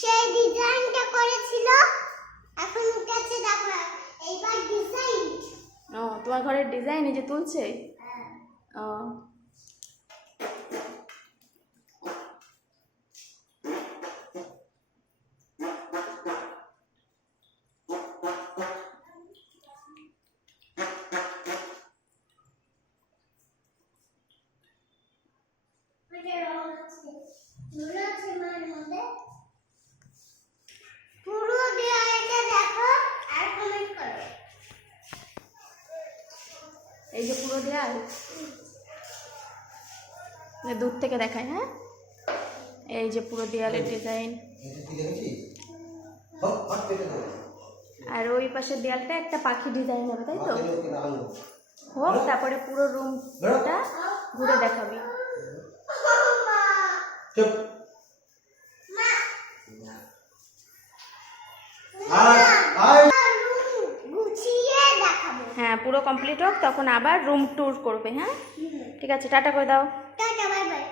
সেই ডিজাইনটা করেছিল, এখন উঠেছে দেখো এইবার ডিজাইন। ও তোমার ঘরের ডিজাইন এই যে তুলছে। ও পুরো দেয়ালটা দেখো আর কমেন্ট করো। এই যে পুরো দেয়াল দূর থেকে দেখায়। হ্যাঁ এই যে পুরো দেয়ালের ডিজাইন, আর ওই পাশের দেয়ালটা একটা পাখি ডিজাইন হবে, তাই তো? হোক, তারপরে পুরো রুমটা ঘুরে দেখাবি। হ্যাঁ পুরো কমপ্লিট হোক, তখন আবার রুম ট্যুর করবে। হ্যাঁ ঠিক আছে, টাটা করে দাও। Tata, bye bye.